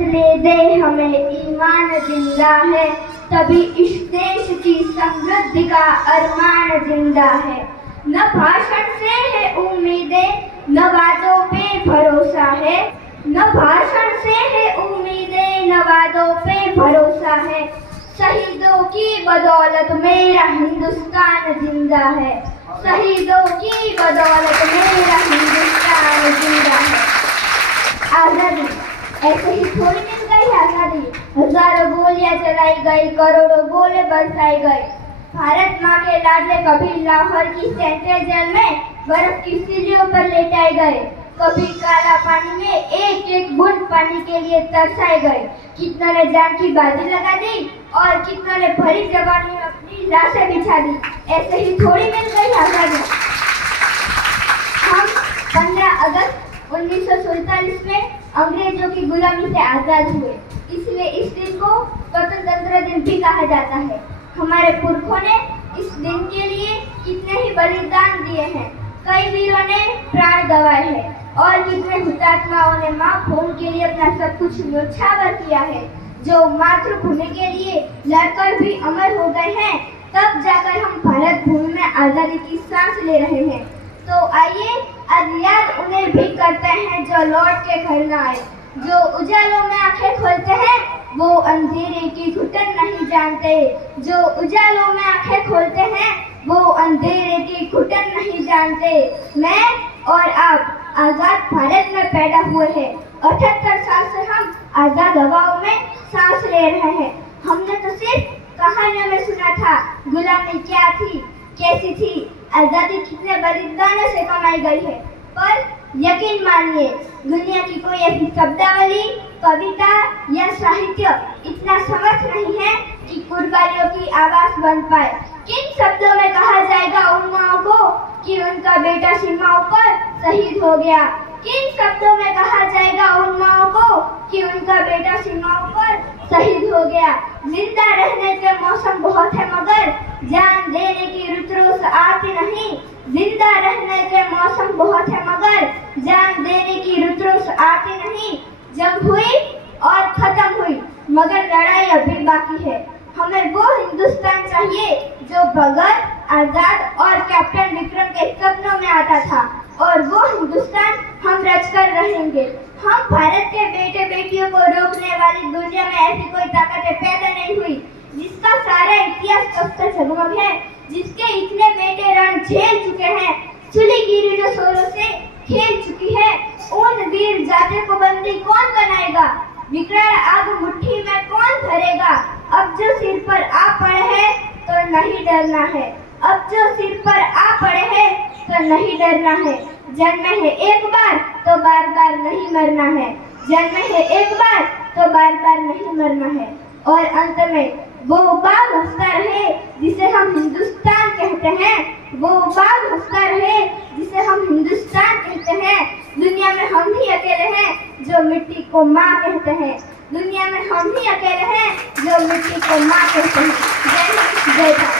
बदले दे हमें ईमान जिंदा है, तभी इस देश की समृद्धि का अरमान जिंदा है। न भाषण से है उम्मीदें, न वादों पे भरोसा है। न भाषण से है उम्मीदें, न वादों पे भरोसा है। शहीदों की बदौलत मेरा हिंदुस्तान जिंदा है। शहीदों की बदौलत मेरा हिंदुस्तान जिंदा है। आजादी ऐसे ही थोड़ी मिल गई आजादी। हजारों गोलियां चलाई गई, करोड़ों गोले बरसाए गए। भारत माँ के लाडले कभी लाहौर की सेंट्रल जेल में बर्फ की सीढ़ियों पर लेटाए गए। कभी काला पानी में एक एक बूंद पानी के लिए तरसाए गए। कितनों ने जान की बाजी लगा दी और कितनों ने भरी जवानी में अपनी लाशें बिछा दी। ऐसे ही थोड़ी मिल गई आजादी। हम 15 अगस्त 1947 में अंग्रेजों की गुलामी से आजाद हुए, इसलिए इस दिन को स्वतंत्रता दिन भी कहा जाता है। हमारे पुरखों ने इस दिन के लिए कितने ही बलिदान दिए हैं। कई वीरों ने प्राण गंवाए हैं और कितने हुतात्माओं ने माँ भूमि के लिए अपना सब कुछ न्योछावर किया है। जो मातृभूमि के लिए लड़कर भी अमर हो गए हैं, तब जाकर हम भारत भूमि में आजादी की सांस ले रहे हैं। तो आइए आज याद उन्हें भी करते हैं जो लौट के घर न आए। जो उजालों में आंखें खोलते हैं वो अंधेरे की घुटन नहीं जानते। जो उजालों में आंखें खोलते हैं वो अंधेरे की घुटन नहीं जानते। मैं और आप आजाद भारत में पैदा हुए हैं। 78 साल से हम आजाद हवाओं में सांस ले रहे हैं। हमने तो सिर्फ कहानियों में सुना था गुलामी क्या थी, कैसी थी, आजादी कितने बलिदानों से कमाई गई है। पर यकीन मानिए, दुनिया की कोई ऐसी शब्दावली, कविता या साहित्य इतना समर्थ नहीं है कि कुर्बानियों की आवाज बन पाए। किन शब्दों में कहा जाएगा उन माओं को कि उनका बेटा सीमाओं पर शहीद हो गया। किन शब्दों में कहा जाएगा उन माओं को कि उनका बेटा सीमाओं पर शहीद हो गया। जिंदा रहने के मौसम बहुत है मगर जान देने की रुत रोज आती नहीं। जिंदा रहने के मौसम बहुत है मगर जान देने की रुत रोज आती नहीं। जंग हुई और खत्म हुई मगर लड़ाई अभी बाकी है। हमें वो हिंदुस्तान चाहिए जो भगत, आजाद और कैप्टन विक्रम के सपनों में आता था, और वो हिंदुस्तान हम रचकर रहेंगे। हम भारत के बेटे बेटियों को रोकने वाली दुनिया में ऐसी कोई ताकतें पैदा नहीं हुई जिसका सारा इतिहास कब तक जगमग है, जिसके इतने बेटे रण झेल चुके हैं, चुली गिरी जो सोलों से खेल चुकी है। उन वीर जाते को बंदी कौन बनाएगा, विकराल आग मुट्ठी में कौन धरेगा। अब जो सिर पर आ पड़े हैं तो नहीं डरना है। अब जो सिर पर आ पड़े हैं तो नहीं डरना है। जन्म है एक बार तो बार बार नहीं मरना है। जन्म है एक बार तो बार बार नहीं मरना है। और अंत में वो बाग हंसता रहे जिसे हम हिंदुस्तान कहते हैं। वो बाग हंसता रहे जिसे हम हिंदुस्तान कहते हैं। दुनिया में हम ही अकेले हैं जो मिट्टी को माँ कहते हैं। दुनिया में हम ही अकेले हैं जो मिट्टी को माँ कहते हैं। जय हिंद, जय भारत।